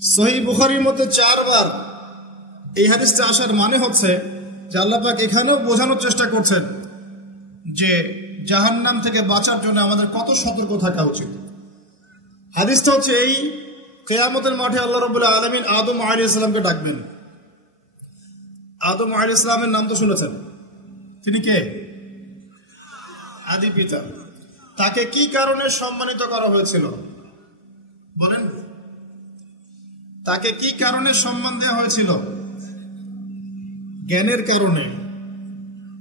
সহিহ বুখারীর মধ্যে 4 বার এই হাদিসটা আসার মানে হচ্ছে যে আল্লাহ পাক এখানেও বোঝানোর চেষ্টা করছেন যে জাহান্নাম থেকে বাঁচার জন্য আমাদের কত সতর্ক থাকা উচিত। হাদিসটা হচ্ছে এই, কিয়ামতের মাঠে আল্লাহ রাব্বুল আলামিন আদম আলাইহিস সালামকে ডাকবেন। আদম আলাইহিস সালামের নাম তো শুনেছেন, তিনি কে? আদি পিতা। তাকে কি কারণে সম্মানিত করা হয়েছিল বলেন? তাকে কি কারণে সম্মান দেওয়া হয়েছিল? জ্ঞানের কারণে।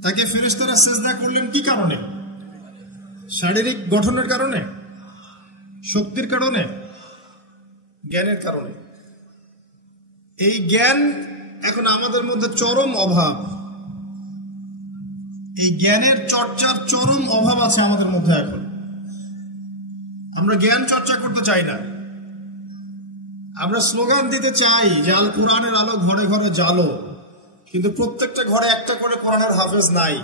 তাকে ফেরেশতারা সিজদা করলেন কি কারণে? শারীরিক গঠনের কারণে, শক্তির কারণে, জ্ঞানের কারণে। এই জ্ঞান এখন আমাদের মধ্যে চরম অভাব। এই জ্ঞানের চর্চার চরম অভাব আছে আমাদের মধ্যে। এখন আমরা জ্ঞান চর্চা করতে চাই না। আমরা স্লোগান দিতে চাই যে আল কোরআনের আলো ঘরে ঘরে জ্বালো, কিন্তু প্রত্যেকটা ঘরে একটা করে কোরআনের হাফেজ নাই।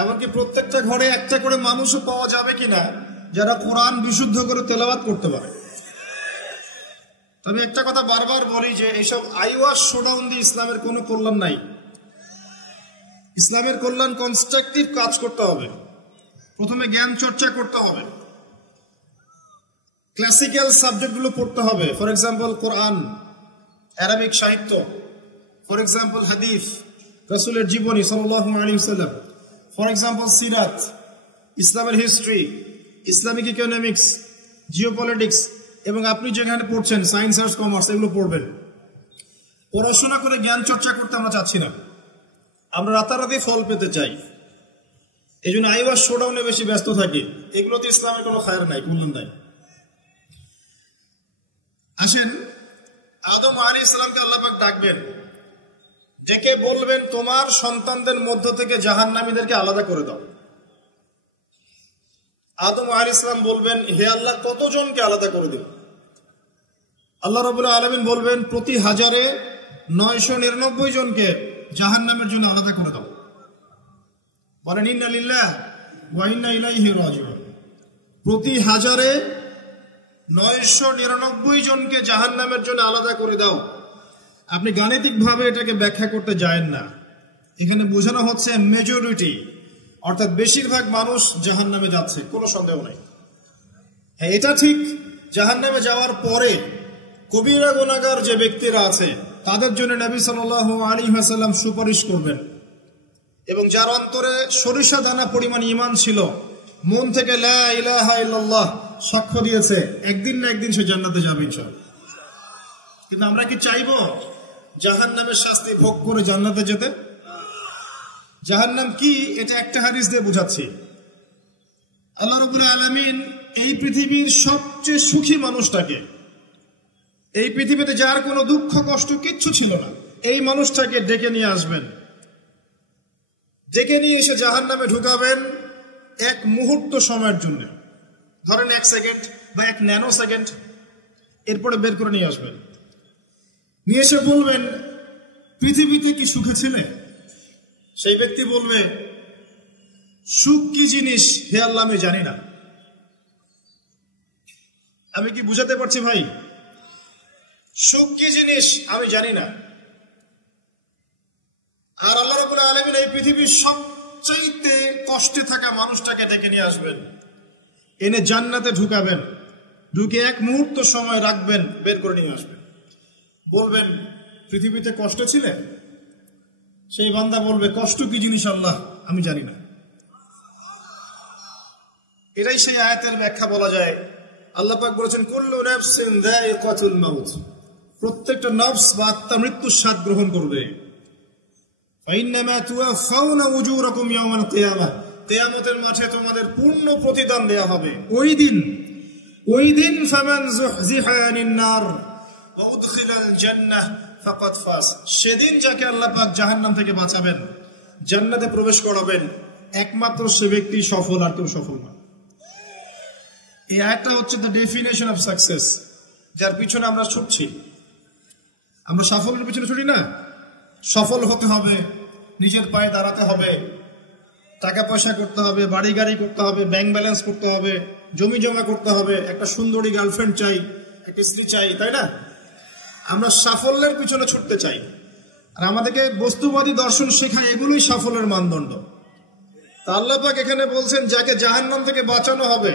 এমনকি প্রত্যেকটা ঘরে একটা করে মানুষও পাওয়া যাবে কিনা যারা কোরআন বিশুদ্ধ করে তেলাওয়াত করতে পারে। তবে একটা কথা বারবার বলি যে এইসব আইওয়াশ শোডাউন দিয়ে ইসলামের কোনো কল্যাণ নাই। ইসলামের কল্যাণ কনস্ট্রাকটিভ কাজ করতে হবে। প্রথমে জ্ঞান চর্চা করতে হবে, ক্লাসিক্যাল সাবজেক্টগুলো পড়তে হবে। ফর এক্সাম্পল কোরআন, আরবিক সাহিত্য, ফর এক্সাম্পল হাদিস, রাসূলের জীবনী সাল্লাল্লাহু আলাইহি ওয়াসাল্লাম, ফর এক্সাম্পল সিরাত, ইসলামের হিস্ট্রি, ইসলামিক ইকোনমিক্স, জিওপলিটিক্স, এবং আপনি যেখানে পড়ছেন সায়েন্স, আর্টস, কমার্স, এগুলো পড়বেন। পড়াশোনা করে জ্ঞান চর্চা করতে আমরা চাচ্ছি না, আমরা রাতারাতি ফল পেতে চাই। এই জন্য আইওয়াশ শোডাউনে বেশি ব্যস্ত থাকি। এগুলোতে ইসলামের কোনো খায়ের নাই, কল্যাণ নাই। আসেন, আদম আলাইহিস সালামকে আল্লাহ পাক ডাকবেন, ডেকে বলবেন তোমার সন্তানদের মধ্য থেকে জাহান্নামীদেরকে আলাদা করে দাও। আদম আলাইহিস সালাম বলবেন, হে আল্লাহ, কতজনকে আলাদা করে দিন? আল্লাহ রাব্বুল আলামিন বলবেন, প্রতি 1000-এ 999 জনকে জাহান্নামের জন্য আলাদা করে দাও। বলেন ইন্না লিল্লাহ ওয়া ইন্না ইলাইহি রাজিউন। প্রতি 1000-এ 999 জনকে জাহান্নামের জন্য আলাদা করে দাও। আপনি গাণিতিক ভাবে এটাকে ব্যাখ্যা করতে যায়েন না। এখানে বোঝানো হচ্ছে মেজরিটি, অর্থাৎ বেশিরভাগ মানুষ জাহান্নামে যাচ্ছে, কোনো সন্দেহ নাই। হ্যাঁ, এটা ঠিক, জাহান্নামে যাওয়ার পরে কবিরা গুনাহগার যে ব্যক্তিরা আছে তাদের জন্য নবী সাল্লাল্লাহু আলাইহি ওয়াসাল্লাম সুপারিশ করবেন, এবং যার অন্তরে সরিষা দানা পরিমাণ ঈমান ছিল, মন থেকে লা ইলাহা ইল্লাল্লাহ সাক্ষ্য দিয়েছে, একদিন না একদিন সে জান্নাতে যাবে ইনশাআল্লাহ। কিন্তু আমরা কি চাইবো জাহান্নামের শাস্তি ভোগ করে জান্নাতে যেতে? জাহান্নাম কি, এটা একটা হাদিস দিয়ে বোঝাচ্ছি। আল্লাহ রাব্বুল আলামিন এই পৃথিবীর সবচেয়ে সুখী মানুষটাকে, এই পৃথিবীতে যার কোনো দুঃখ কষ্ট কিচ্ছু ছিল না, এই মানুষটাকে ডেকে নিয়ে আসবেন। ডেকে নিয়ে এসে জাহান্নামে ঢুকাবেন এক মুহূর্ত সময়ের জন্য, ধরেন 1 সেকেন্ড বা 1 ন্যানো সেকেন্ড। এরপরে বের করে নিয়ে আসবেন, নিয়ে এসে বলবেন, পৃথিবীতে কি সুখে ছিলে? সেই ব্যক্তি বলবে, সুখ কি জিনিস হে আল্লাহ আমি জানি না। আমি কি বুঝাতে পারছি ভাই? সুখ কি জিনিস আমি জানি না। আর আল্লাহ রাব্বুল আলামিন এই পৃথিবীর সবচাইতে কষ্টে থাকা মানুষটাকে ডেকে নিয়ে আসবেন, এনে জান্নাতে ঢুকাবেন, ঢুকে 1 মুহূর্ত সময় রাখবেন, বের করে নিয়ে আসবেন। বলবেন, পৃথিবীতে কষ্ট ছিলে? সেই বান্দা বলবে, কষ্ট কি জিনিস আল্লাহ আমি জানি না। এটাই সেই আয়াতের ব্যাখ্যা বলা যায়। আল্লাহ পাক বলেছেন, কুল্লু নাফসিন যায়িকাতুল মাউত, প্রত্যেকটা নফস বা আত্মা মৃত্যুর স্বাদ গ্রহণ করবে। ফাইন্নামা তুওয়াফাউনা উজুরাকুম ইয়াওমাল কিয়ামাহ, কিয়ামতের মাঠে তোমাদের পূর্ণ প্রতিদান দেয়া হবে। ওই দিন ফামান যুহজিহা আনিন নার ওয়া উদখিলাল জান্নাহ ফাকাদ ফাজ, সেদিন যাকে আল্লাহ পাক জাহান্নাম থেকে বাঁচাবেন, জান্নাতে প্রবেশ করাবেন, একমাত্র সে ব্যক্তি সফল, আর কেউ সফল না। এই আয়াতটা হচ্ছে দ্য ডেফিনেশন অফ সাকসেস, যার পিছনে আমরা ছুটছি। আমরা সাফল্যের পিছনে ছুটি না। সফল হতে হবে, নিজের পায়ে দাঁড়াতে হবে, টাকা পয়সা করতে হবে, বাড়ি গাড়ি করতে হবে, ব্যাংক ব্যালেন্স করতে হবে, জমি জমা করতে হবে, একটা সুন্দরী গার্লফ্রেন্ড চাই, একটা স্ত্রী চাই, তাই না? আমরা সাফল্যের পিছনে ছুটতে চাই, আর আমাদেরকে বস্তুবাদী দর্শন শেখায় এগুলোই সাফল্যের মানদণ্ড। তা আল্লাহ পাক এখানে বলছেন যাকে জাহান্নাম থেকে বাঁচানো হবে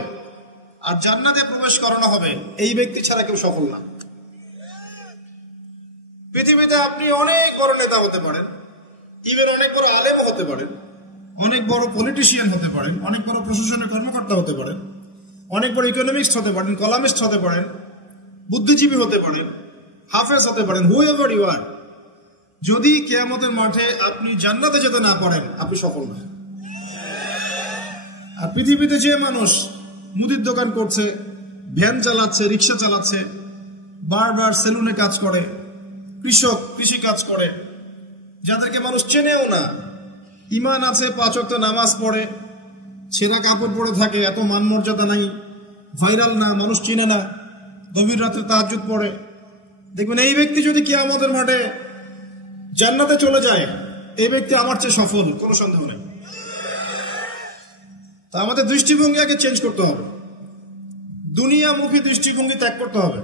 আর জান্নাতে প্রবেশ করানো হবে, এই ব্যক্তি ছাড়া কেউ সফল না। পৃথিবীতে আপনি অনেক বড় নেতা হতে পারেন, ইভেন অনেক বড় আলেমও হতে পারেন, অনেক বড় পলিটিশিয়ান হতে পারেন, অনেক বড় প্রশাসনের কর্মকর্তা হতে পারেন, অনেক বড় ইকোনমিক্স হতে পারেন, কলামিস্ট হতে পারেন, বুদ্ধিজীবী হতে পারেন, হাফেজ হতে পারেন, হুএভার ইউ আর, যদি কিয়ামতের মাঠে আপনি জান্নাতে যেতে না পারেন, আপনি সফল না। আর পৃথিবীতে যে মানুষ মুদির দোকান করছে, ভ্যান চালাচ্ছে, রিক্সা চালাচ্ছে, বারবার সেলুনে কাজ করে, কৃষক কৃষি কাজ করে, যাদেরকে মানুষ চেনেও না, ইমান আছে, 5 ওয়াক্ত নামাজ পড়ে, ছেঁড়া কাপড় পরে থাকে, এত মান মর্যাদা নাই, ভাইরাল না, মানুষ চিনে না, গভীর রাত্রে তাহাজ্জুদ পড়ে, দেখবেন এই ব্যক্তি যদি কিয়ামতের মাঠে জান্নাতে চলে যায়, এই ব্যক্তি আমার চেয়ে সফল, কোনো সন্দেহ নেই। তা আমাদের দৃষ্টিভঙ্গি আগে চেঞ্জ করতে হবে, দুনিয়ামুখী দৃষ্টিভঙ্গি ত্যাগ করতে হবে,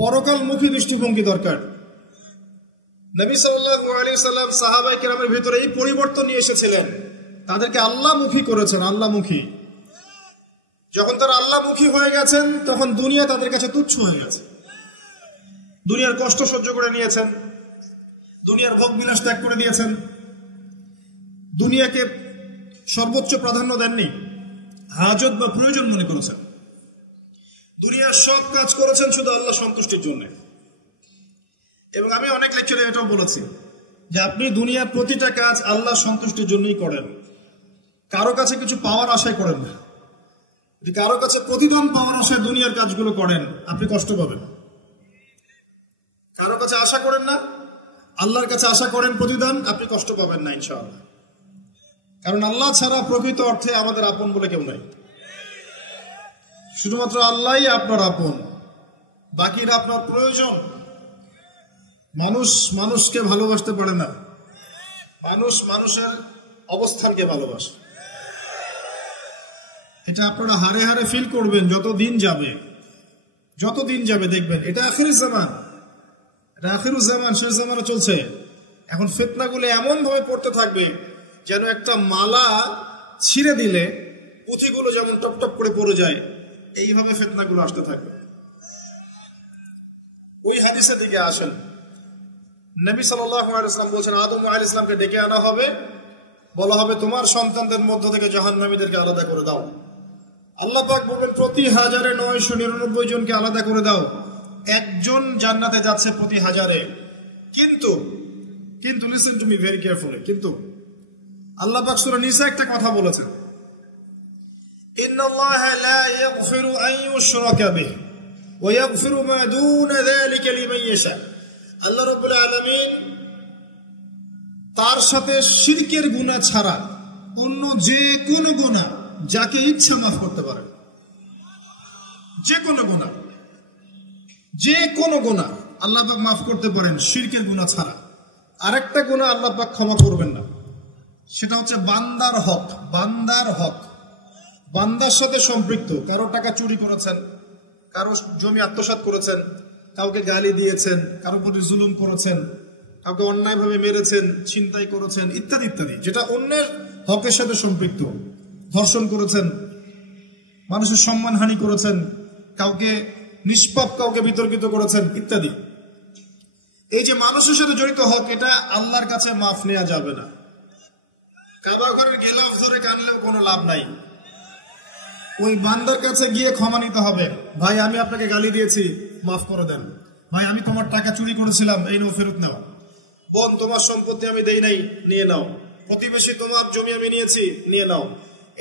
পরকালমুখী দৃষ্টিভঙ্গি দরকার। নবী সাল্লাল্লাহু আলাইহি সাল্লাম সাহাবায়ে কেরামের ভিতরে এই পরিবর্তন নিয়ে এসেছিলেন, তাদেরকে আল্লাহমুখী করেছেন, আল্লাহমুখী। যখন তারা আল্লাহমুখী হয়ে গেছেন, তখন দুনিয়া তাদের কাছে তুচ্ছ হয়ে গেছে। দুনিয়ার কষ্ট সহ্য করে নিয়েছেন, দুনিয়ার ভোগ বিলাস ত্যাগ করে দিয়েছেন, দুনিয়াকে সর্বোচ্চ প্রাধান্য দেননি, হাজত বা প্রয়োজন মনে করেছেন। দুনিয়ার সব কাজ করেছেন শুধু আল্লাহ সন্তুষ্টির জন্য। এবং আমি অনেক লেকচারে এটাও বলেছি যে আপনি দুনিয়ার প্রতিটা কাজ আল্লাহ সন্তুষ্টির জন্যই করেন, কারো কাছে কিছু পাওয়ার আশায় করেন না। যদি কারো কাছে প্রতিদান পাওয়ার আশায় দুনিয়ার কাজগুলো করেন, আপনি কষ্ট পাবেন। কারো কাছে আশা করেন না, আল্লাহর কাছে আশা করেন প্রতিদান, আপনি কষ্ট পাবেন না ইনশাআল্লাহ। কারণ আল্লাহ ছাড়া প্রকৃত অর্থে আমাদের আপন বলে কেউ নাই, শুধুমাত্র আল্লাহই আপনার আপন, বাকিরা আপনার প্রয়োজন। মানুষ মানুষকে ভালোবাসতে পারে না, মানুষ মানুষের অবস্থানকে ভালোবাসে। এটা আপনারা হারে হারে ফিল করবেন যত দিন যাবে দেখবেন এটা আখিরুজ জামান, এটা আখিরুজ জামান, শেষ জামানে চলছে। এখন ফিতনাগুলো এমন ভাবে পড়তে থাকবে যেন একটা মালা ছিঁড়ে দিলে পুঁথিগুলো যেমন টপ টপ করে পড়ে যায়, এইভাবে ফিতনাগুলো আসতে থাকবে। ওই হাদিসের দিকে আসেন, নবী সাল্লাল্লাহু আলাইহি ওয়াসাল্লাম বলেছেন আদম আলাইহিস সালামকে ডেকে আনা হবে, বলা হবে তোমার সন্তানদের মধ্য থেকে জাহান্নামীদেরকে আলাদা করে দাও। আল্লাহ পাক বলবেন প্রতি 1999 জনকে আলাদা করে দাও, একজন জান্নাতে যাচ্ছে প্রতি 1000-এ। কিন্তু listen to me very carefully, কিন্তু আল্লাহ পাক সূরা নিসা একটা কথা বলেছেন, ইন্নাল্লাহা লা ইয়াগফিরু আন ইউশরাকা বিহি ওয়া ইয়াগফিরু মা দুনা যালিকা লিমান ইয়াশা। আল্লাহ রাব্বুল আলামিন তার সাথে শিরকের গুনাহ ছাড়া অন্য যে কোনো গুনাহ যাকে ইচ্ছা মাফ করতে পারেন। যে কোনো গুনাহ আল্লাহ পাক মাফ করতে পারেন শিরকের গুনাহ ছাড়া। আরেকটা গুনাহ আল্লাহ পাক ক্ষমা করবেন না, সেটা হচ্ছে বান্দার হক। বান্দার সাথে সম্পৃক্ত, কারো টাকা চুরি করেছেন, কারো জমি আত্মসাৎ করেছেন, কাউকে গালি দিয়েছেন, কারো প্রতি জুলুম করেছেন, কাউকে অন্যায়ভাবে মেরেছেন, ছিনতাই করেছেন, ইত্যাদি ইত্যাদি, যেটা অন্যের হকের সাথে সম্পৃক্ত। ধর্ষণ করেছেন, মানুষের সম্মানহানি করেছেন, কাউকে নিষ্পাপ কাউকে বিতর্কিত করেছেন, ইত্যাদি। এই যে মানুষের সাথে জড়িত হক, এটা আল্লাহর কাছে মাফ নেওয়া যাবে না। কাবা ঘরের গিলাফ ধরে কানলেও কোনো লাভ নাই, ওই বান্দার কাছে গিয়ে ক্ষমা নিতে হবে। ভাই আমি আপনাকে গালি দিয়েছি, মাফ করে দেন। ভাই আমি তোমার টাকা চুরি করেছিলাম, এই নাও ফেরত নাও। বোন তোমার সম্পত্তি আমি দেই নাই, নিয়ে নাও। প্রতিবেশী তোমার জমি আমি নিয়েছি, নিয়ে নাও।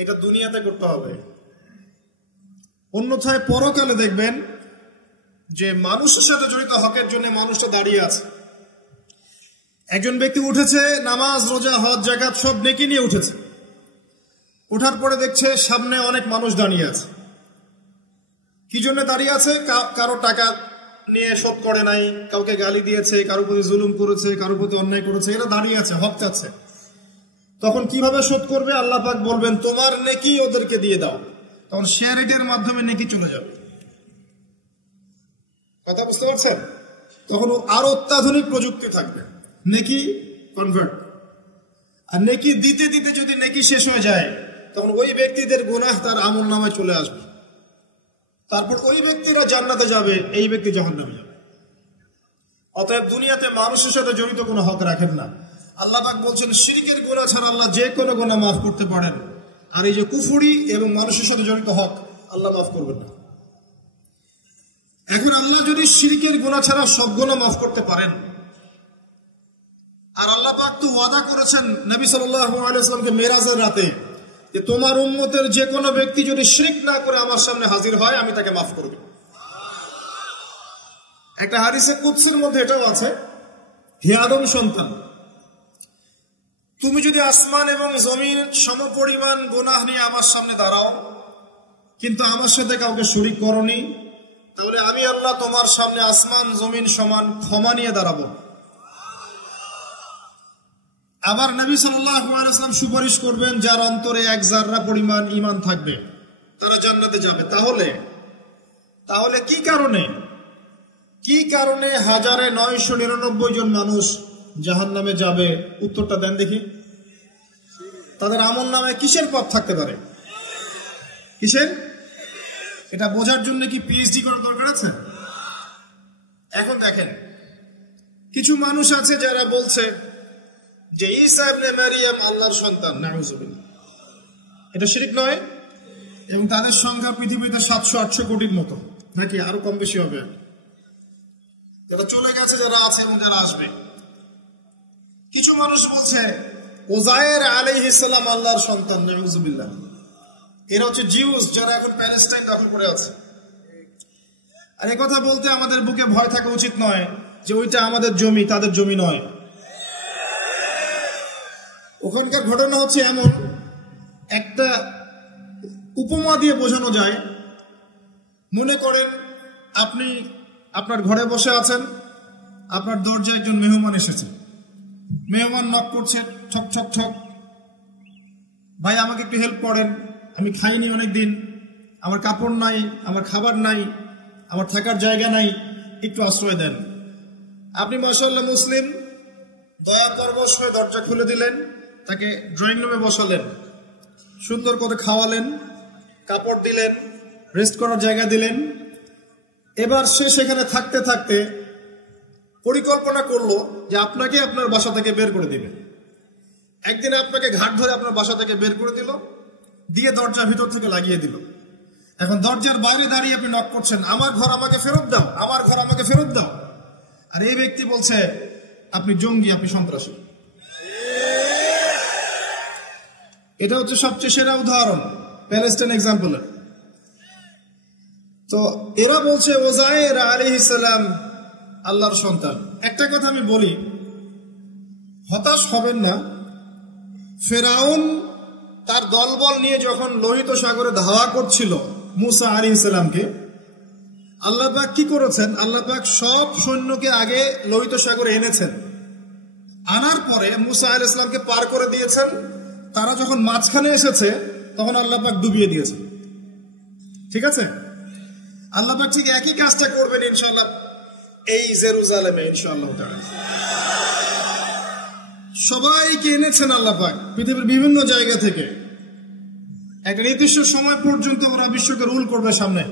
এটা দুনিয়াতে করতে হবে। অন্যথায় পরকালে দেখবেন যে মানুষের সাথে জড়িত হকের জন্য মানুষটা দাঁড়িয়ে আছে। একজন ব্যক্তি উঠেছে, নামাজ রোজা হজ যাকাত সব নেকি নিয়ে উঠেছে, ওঠার পরে দেখছে সামনে অনেক মানুষ দাঁড়িয়ে আছে। কি জন্য দাঁড়িয়ে আছে? কারো টাকা নিয়ে শোধ করে নাই, কাউকে গালি দিয়েছে, কারো প্রতি জুলুম করেছে, কারো প্রতি অন্যায় করেছে, এরা দাঁড়িয়ে আছে, হক চাচ্ছে। তখন কিভাবে শোধ করবে? আল্লাহ পাক বলবেন তোমার নেকি ওদেরকে দিয়ে দাও। তখন শেয়ারিটির মাধ্যমে নেকি চলে যাবে। কথা বুঝতে পারছেন? তখন আরো অত্যাধুনিক প্রযুক্তি থাকবে, নেকি কনভার্ট। আর নেকি দিতে দিতে যদি নেকি শেষ হয়ে যায়, তখন ওই ব্যক্তিদের গুনাহ তার আমল নামায় চলে আসবে। তারপর ওই ব্যক্তিরা জান্নাতে যাবে, এই ব্যক্তি জাহান্নামে যাবে। অতএব দুনিয়াতে মানুষের সাথে জড়িত কোনো হক রাখেন না। আল্লাহ পাক বলছেন শিরকের গুনাহ ছাড়া আল্লাহ যে কোনো গুনাহ মাফ করতে পারেন, আর এই যে কুফরি এবং মানুষের সাথে জড়িত হক আল্লাহ মাফ করবেন না। এখন আল্লাহ যদি শিরকের গুনাহ ছাড়া সব গুনাহ মাফ করতে পারেন, আর আল্লাহ পাক তো ওয়াদা করেছেন নবী সাল্লাল্লাহু আলাইহি ওয়াসাল্লামকে মেরাজের রাতে যে তোমার উম্মতের যে কোনো ব্যক্তি যদি শিরক না করে আমার সামনে হাজির হয় আমি তাকে মাফ করব। একটা হাদিসে কুদসির মধ্যে এটাও আছে, হে আদম সন্তান, তুমি যদি আসমান এবং জমিন সমপরিমাণ গুনাহ নিয়ে আমার সামনে দাঁড়াও কিন্তু আমার সাথে কাউকে শরীক করনি, তাহলে আমি আল্লাহ তোমার সামনে আসমান জমিন সমান ক্ষমা নিয়ে দাঁড়াবো। আবার নবী সাল্লাল্লাহু আলাইহি ওয়াসাল্লাম সুপারিশ করবেন যার অন্তরে এক জাররা পরিমাণ ঈমান থাকবে তারা জান্নাতে যাবে। তাহলে কি কারণে 1999 জন মানুষ জাহান্নামে যাবে? উত্তরটা দেন দেখি। তাদের আমল নামে কিসের পাপ থাকতে পারে? কিসের? এটা বোঝার জন্য কি পিএইচডি করার দরকার আছে? এখন দেখেন, কিছু মানুষ আছে যারা বলছে যে ঈসা ইবনে মারিয়াম আল্লাহর সন্তান, নাউযুবিল্লাহ। এটা শিরক নয়, এবং তাদের সংখ্যা পৃথিবীতে 700-800 কোটির মতো, নাকি আরো কম বেশি হবে। যারা চলে গেছে, যারা আছে এবং যারা আসবে। কিছু মানুষ বলছে উযায়ের আলাইহিস সালাম আল্লাহর সন্তান, নাউযুবিল্লাহ। এরা হচ্ছে জিউস, যারা এখন প্যালেস্টাইন দখল করে আছে। আর এই কথা বলতে আমাদের বুকে ভয় থাকা উচিত নয় যে ওইটা আমাদের জমি, তাদের জমি নয়। ওখানকার ঘটনা হচ্ছে এমন, একটা উপমা দিয়ে বোঝানো যায়। মনে করেন আপনি আপনার ঘরে বসে আছেন, আপনার দরজায় একজন মেহমান এসেছে। মেহমান নক করছে, ঠক ঠক ঠক, ভাই আমাকে একটু হেল্প করেন, আমি খাইনি অনেক দিন, আমার কাপড় নাই, আমার খাবার নাই, আমার থাকার জায়গা নাই, একটু আশ্রয় দেন। আপনি মাশাআল্লাহ মুসলিম, দয়া পরবশ হয়ে দরজা খুলে দিলেন, তাকে ড্রয়িং রুমে বসালেন, সুন্দর করে খাওয়ালেন, কাপড় দিলেন, রেস্ট করার জায়গা দিলেন। এবার সে সেখানে থাকতে থাকতে পরিকল্পনা করলো যে আপনাকে আপনার বাসা থেকে বের করে দিবে। একদিন আপনাকে ঘাট ধরে আপনার বাসা থেকে বের করে দিল, দিয়ে দরজা ভিতর থেকে লাগিয়ে দিল। এখন দরজার বাইরে দাঁড়িয়ে আপনি নক করছেন, আমার ঘর আমাকে ফেরত দাও, আমার ঘর আমাকে ফেরত দাও। আর এই ব্যক্তি বলছে আপনি জঙ্গি, আপনি সন্ত্রাসী। এটা হচ্ছে সবচেয়ে সেরা উদাহরণ প্যালেস্টাইন এক্সাম্পলের। তো এরা বলছে উযায়ের আলাইহিস সালাম আল্লাহর সন্তান। একটা কথা আমি বলি, হতাশ হবেন না। ফেরাউন তার দলবল নিয়ে যখন লোহিত সাগরে ধাওয়া করছিল মুসা আলাইহিস সালামকে, আল্লাহ পাক কি করেছেন? আল্লাহ পাক সব সৈন্যকে আগে লোহিত সাগরে এনেছেন, আনার পরে মুসা আলাইহিস সালামকে পার করে দিয়েছেন। তারা যখন মাঝখানে এসেছে তখন আল্লাহ পাক ডুবিয়ে দিয়েছেন। ঠিক আছে? আল্লাহ পাক ঠিক একই কাজটা করবেন ইনশাআল্লাহ এই জেরুজালেমে ইনশাআল্লাহ তাআলা। সবাইকে এনেছেন আল্লাহ পাক পৃথিবীর বিভিন্ন জায়গা থেকে। একটা নির্দিষ্ট সময় পর্যন্ত ওরা বিশ্বকে রুল করবে সামনে,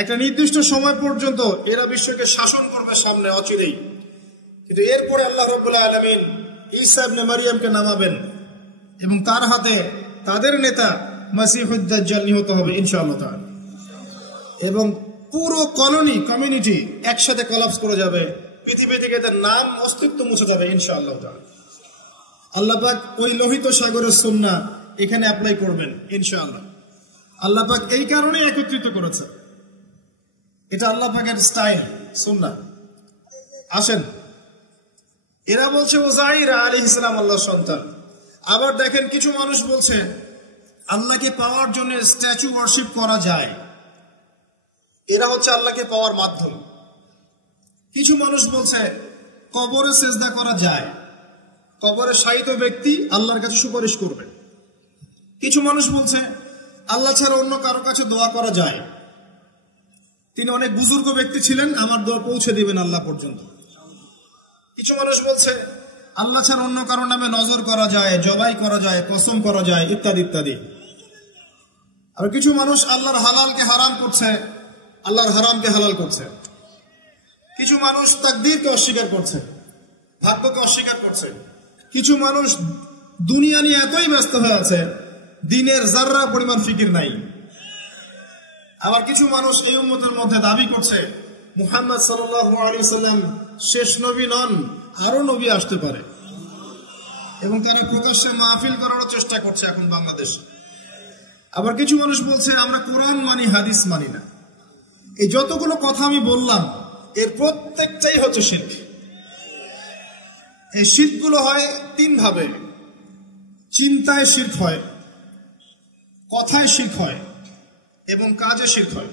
একটা নির্দিষ্ট সময় পর্যন্ত এরা বিশ্বকে শাসন করবে সামনে অচিরেই। কিন্তু এরপরে আল্লাহ রাব্বুল আলামিন ঈসা ইবনে মারিয়ামকে নামাবেন এবং তার হাতে তাদের নেতা মাসিহুদ দাজ্জাল নিহত হবে ইনশাআল্লাহ তাআলা। এবং পুরো কমিউনিটি একসাথে কলাপস করে যাবে, পৃথিবী থেকে তার নাম অস্তিত্ব মুছে যাবে ইনশাআল্লাহ তাআলা। আল্লাহ পাক ওই লোহিত সাগরের সুন্নাহ এখানে অ্যাপ্লাই করবেন ইনশাআল্লাহ। আল্লাহ পাক এই কারণেই একত্রিত করেছে, এটা আল্লাহ পাকের স্টাইল সুন্নাহ। আসেন, এরা বলছে উযায়ের আলাইহিস সালাম আল্লাহর সন্তান। আবার দেখেন কিছু মানুষ বলছে আল্লাহকে পাওয়ার জন্য স্ট্যাচু ওয়ার্শিপ করা যায়, এরা হচ্ছে আল্লাহকে পাওয়ার মাধ্যম। কিছু মানুষ বলছে কবরে সেজদা করা যায়, কবরে শায়িত ব্যক্তি আল্লাহর কাছে সুপারিশ করবে। কিছু মানুষ বলছে আল্লাহ ছাড়া অন্য কারো কাছে দোয়া করা যায়। তিনি অনেক বুজুর্গ ব্যক্তি ছিলেন, আমার দোয়া পৌঁছে দিবেন আল্লাহ পর্যন্ত। কিছু মানুষ বলছে আল্লাহ ছাড়া অন্য কারো নামে নজর করা যায়, জবাই করা যায়, কসম করা যায়, ইত্যাদি ইত্যাদি। আর কিছু মানুষ আল্লাহর হালালকে হারাম করছে, আল্লাহর হারামকে হালাল করছে। কিছু মানুষ তাকদীরকে অস্বীকার করছে, ভাগ্যকে অস্বীকার করছে। কিছু মানুষ দুনিয়া নিয়ে এতই ব্যস্ত হয়ে আছে, দিনের যাররা পরিমাণ ফিকির নাই। আবার কিছু মানুষ এই উম্মতের মধ্যে দাবি করছে মুহাম্মদ সাল্লাল্লাহু আলাইহি সাল্লাম শেষ নবী নন, আরো নবী আসতে পারে, এবং তারা প্রকাশ্যে মাহফিল করার চেষ্টা করছে এখন বাংলাদেশে। আবার কিছু মানুষ বলছে আমরা কোরআন মানি, হাদিস মানি না। এই যতগুলো কথা আমি বললাম এর প্রত্যেকটাই হচ্ছে শিরক। এই শিরকগুলো হয় তিন ভাবে। চিন্তায় শিরক হয়, কথায় শিরক হয়, এবং কাজে শিরক হয়।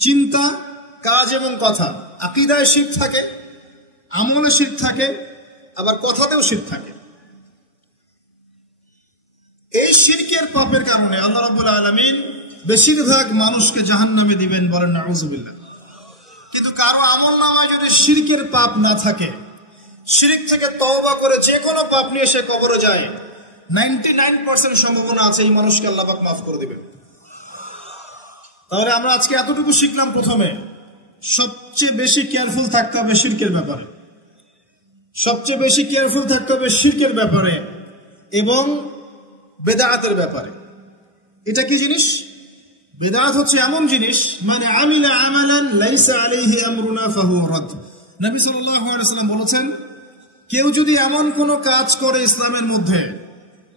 চিন্তা, কাজ এবং কথা, আকীদায় শিরক থাকে, আমলে শিরক থাকে, আবার কথাতেও শিরক থাকে। এই শিরকের পাপের কারণে আল্লাহ রাব্বুল আলামিন বেশিরভাগ মানুষকে জাহান্নামে দিবেন, বলেন নাউযুবিল্লাহ। কিন্তু কারো আমলনামায় যদি শিরকের পাপ না থাকে, শিরক থেকে তওবা করে যে কোনো পাপ নিয়ে সে কবরে যায়, 99% সম্ভাবনা আছে এই মানুষকে আল্লাহ পাক মাফ করে দিবেন। তাহলে আমরা আজকে এতটুকু শিখলাম, প্রথমে সবচেয়ে বেশি কেয়ারফুল থাকতে হবে শিরকের ব্যাপারে, সবচেয়ে বেশি কেয়ারফুল থাকতে হবে শিরকের ব্যাপারে এবং বেদাআতের ব্যাপারে। এটা কি জিনিস? বেদাআত হচ্ছে এমন জিনিস, মানে আমিলা আমালান লাইসা আলাইহি আমরুনা ফাহুয়া রাদ। নবী সাল্লাল্লাহু আলাইহি ওয়াসাল্লাম বলেছেন, কেউ যদি এমন কোনো কাজ করে ইসলামের মধ্যে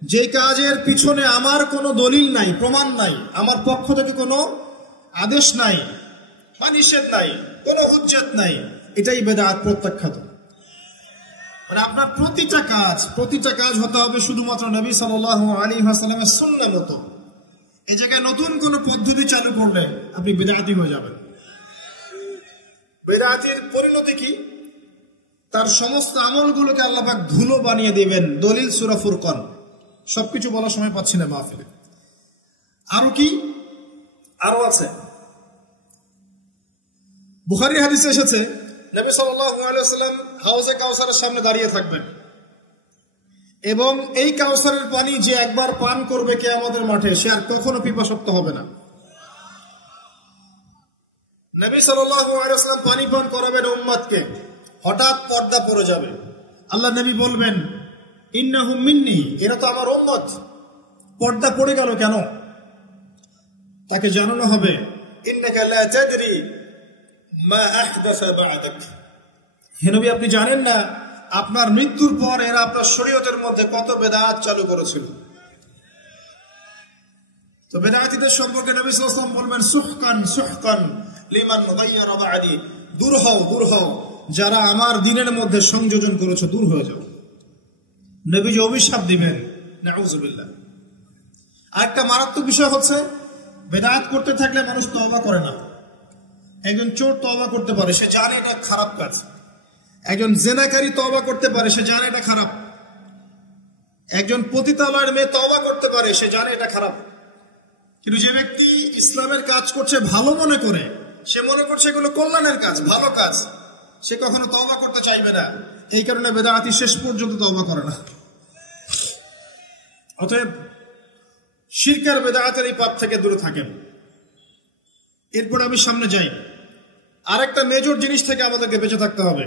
যে কাজের পিছনে আমার কোনো দলিল নাই, প্রমাণ নাই, আমার পক্ষ থেকে কোনো আদেশ নাই বা নিষেধ নাই, কোনো হুজ্জত নাই, এটাই বেদাআত প্রত্যাখ্যাত। মানে আপনার প্রতিটা কাজ হতে হবে শুধুমাত্র নবী সাল্লাল্লাহু আলাইহি ওয়াসাল্লামের সুন্নাহ মতো। এই জায়গায় নতুন কোনো পদ্ধতি চালু করলে আপনি বিদআতি হয়ে যাবেন। বিদআতির পরিণতি কি? তার সমস্ত আমলগুলোকে আল্লাহ পাক ধুলো বানিয়ে দিবেন। দলিল সূরা ফুরকান। সবকিছু বলার সময় পাচ্ছি না মাহফিলে। আরো কি? আরো আছে। বুখারী হাদিসে এসেছে, নবী সাল্লাল্লাহু আলাইহি ওয়াসাল্লাম হাউজে কাউসারের সামনে দাঁড়িয়ে থাকবেন এবং এই কাউসারের পানি যে একবার পান করবে কিয়ামতের মাঠে, সে আর কখনো পিপাসার্ত হবে না। নবী সাল্লাল্লাহু আলাইহি ওয়াসাল্লাম পানি পান করাবেন উম্মতকে। হঠাৎ পর্দা পড়ে যাবে। আল্লাহ নবী বলবেন, ইন্নাহুম মিন্নি, এরা তো আমার উম্মত। পর্দা পড়ে গেল কেন? তাকে জানানো হবে, ইন্নাকা লা তাদরি মা আহদাসা বা'দাক। হে নবী, আপনি জানেন না আপনার মৃত্যুর পর এরা আপনার শরীয়তের মধ্যে কত বেদাত চালু করেছিল। তো বেদাতীদের সম্পর্কে নবী সাল্লাল্লাহু আলাইহি ওয়াসাল্লাম বলবেন, সুহকান সুহকান লিমান গায়্যারা বা'দি, দূর হও যারা আমার দ্বীনের মধ্যে সংযোজন করেছে, দূর হয়ে যাও। নবীজি অভিশাপ দিবেন, নাউযুবিল্লাহ। আরেকটা মারাত্মক বিষয় হচ্ছে, বেদাত করতে থাকলে মানুষ তওবা করে না। একজন চোর তওবা করতে পারে, সে জানে এটা খারাপ কাজ। একজন জেনাকারী তওবা করতে পারে, সে জানে এটা খারাপ। একজন পতিতালয়ের মেয়ে তওবা করতে পারে, সে জানে এটা খারাপ। কিন্তু যে ব্যক্তি ইসলামের কাজ করছে ভালো মনে করে, সে মনে করছে এগুলো কল্যাণের কাজ, ভালো কাজ, সে কখনো তওবা করতে চাইবে না। এই কারণে বেদাতি শেষ পর্যন্ত তওবা করে না। অতএব শিরক আর বেদাতের এই পাপ থেকে দূরে থাকেন। এরপর আমি সামনে যাই। আরেকটা মেজর জিনিস থেকে আমাদেরকে বেঁচে থাকতে হবে,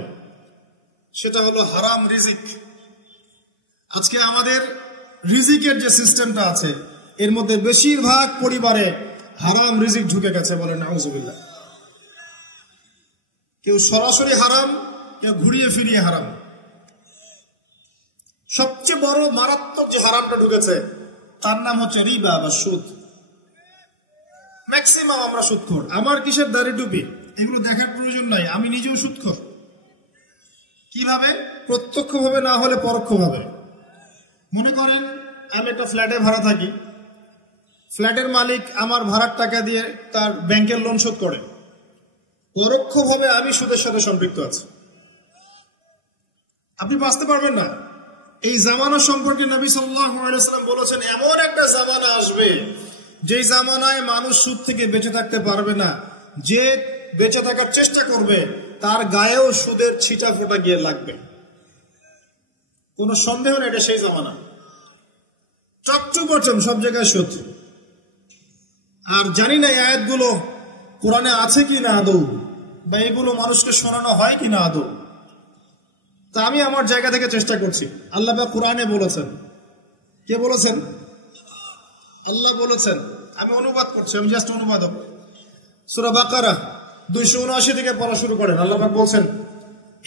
সেটা হলো হারাম রিজিক। আজকে আমাদের রিজিকের যে সিস্টেমটা আছে, এর মধ্যে বেশিরভাগ পরিবারে হারাম রিজিক ঢুকে গেছে, বলে নাউযুবিল্লাহ। কেউ সরাসরি হারাম, কেউ ঘুরিয়ে ফিরিয়ে হারাম। সবচেয়ে বড় মারাত্মক যে হারামটা ঢুকেছে তার নাম হচ্ছে রিবা বা সুদ। ম্যাক্সিমাম আমরা সুদখোর। আমার কিসের দাড়ি টুপি এগুলো দেখার প্রয়োজন নাই, আমি নিজেও সুদখোর। কিভাবে? প্রত্যক্ষভাবে না হলে পরোক্ষভাবে। মনে করেন আমি একটা ফ্ল্যাটে ভাড়া থাকি, ফ্ল্যাটের মালিক আমার ভাড়ার টাকা দিয়ে তার ব্যাংকের লোন শোধ করে, পরোক্ষভাবে আমি সুদের সাথে সম্পৃক্ত আছি। আপনি বাঁচতে পারবেন না। এই জামানা সম্পর্কে নবী সাল্লাল্লাহু আলাইহি ওয়াসাল্লাম বলেছেন, এমন একটা জামানা আসবে যে জামানায় মানুষ সুদ থেকে বেঁচে থাকতে পারবে না, যে বেঁচে থাকার চেষ্টা করবে তার গায়েও সুদের ছিটা ফোটা গিয়ে লাগবে, কোনো সন্দেহ নেই। এটা সেই জামানা, টপ টু বটম সব জায়গায় সুদ। আর জানি না এই আয়াতগুলো কোরআনে আছে কি না আদৌ, বা এগুলো মানুষকে শোনানো হয় কি না আদৌ। তা আমি আমার জায়গা থেকে চেষ্টা করছি। আল্লাহ পাক কোরআনে বলেছেন, কে বলেছেন? আল্লাহ বলেছেন। আমি অনুবাদ করছি, আমি জাস্ট অনুবাদক। সূরা বাকারা 279 থেকে পড়া শুরু করেন। আল্লাহ পাক বলছেন,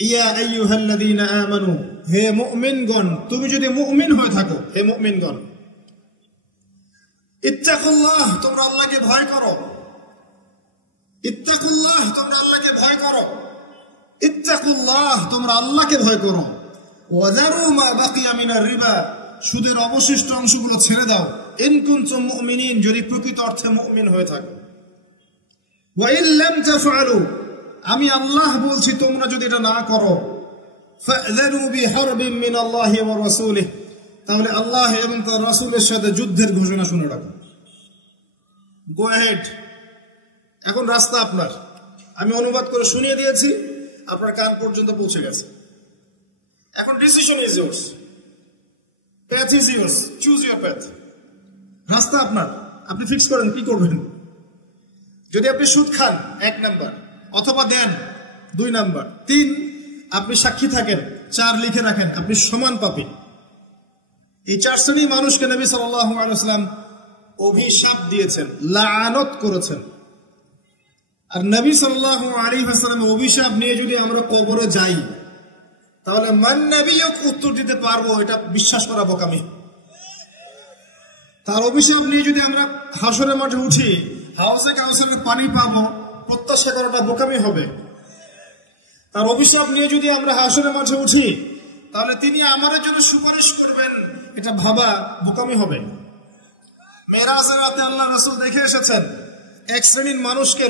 ইয়া আইয়ুহাল্লাযীনা আমানু, হে মুমিনগণ, তুমি যদি মুমিন হয়ে থাকো, হে মুমিনগণ, ইত্তাকুল্লাহ, তোমরা আল্লাহকে ভয় করো। ইত্তাকুল্লাহ, তোমরা আল্লাহকে ভয় করো। ইত্তাকুল্লাহ, তোমরা আল্লাহকে ভয় করো। ওয়াযারু মা বাকিয়া মিনার রিবা, সুদের অবশিষ্ট অংশগুলো ছেড়ে দাও। ইন কুনতুম মুমিনিন, যদি প্রকৃত অর্থে মুমিন হয়ে থাকো। ওয়া ইন লাম তাফআলু, আমি আল্লাহ বলছি তোমরা যদি এটা না করো, ফাযনু বিহারবিন মিনাল্লাহি ওয়া রাসূলিহি, তাহলে আল্লাহ এবং তার রাসূলের সাথে যুদ্ধের ঘোষণা শুনে রাখো। গো হেড, এখন রাস্তা আপনার। আমি অনুবাদ করে শুনিয়ে দিয়েছি, আপনার কান পর্যন্ত পৌঁছে গেছে। এখন decision is yours, path is yours, choose your path. রাস্তা আপনার, আপনি ফিক্স করেন কি করবেন। যদি আপনি সুদ খান 1 নাম্বার, অথবা দেন 2 নাম্বার, 3 আপনি সাক্ষী থাকেন, 4 লিখে রাখেন, আপনি সমান পাপী। এই 4 শ্রেণীর মানুষকে নবী সাল্লাল্লাহু আলাইহি ওয়াসাল্লাম অভিশাপ দিয়েছেন, লাআনত করেছেন। আর নবী সাল্লাল্লাহু আলাইহি ওয়াসাল্লামের অভিশাপ নিয়ে যদি আমরা কবরে যাই, তাহলে মান নবিয়্যুক উত্তর দিতে পারবো, এটা বিশ্বাস করা বোকামি। তার অভিশাপ নিয়ে যদি আমরা হাসরের মাঠে উঠি, হাউসে কাউসারের পানি পাবো, প্রত্যাশা করাটা বোকামি হবে। তার অভিশাপ নিয়ে যদি আমরা হাসরের মাঠে উঠি, তাহলে তিনি আমাদের জন্য সুপারিশ করবেন, এটা ভাবা বোকামি হবে। মেরাজের রাতে আল্লাহ রাসূল দেখে এসেছেন এক শ্রেণীর মানুষকে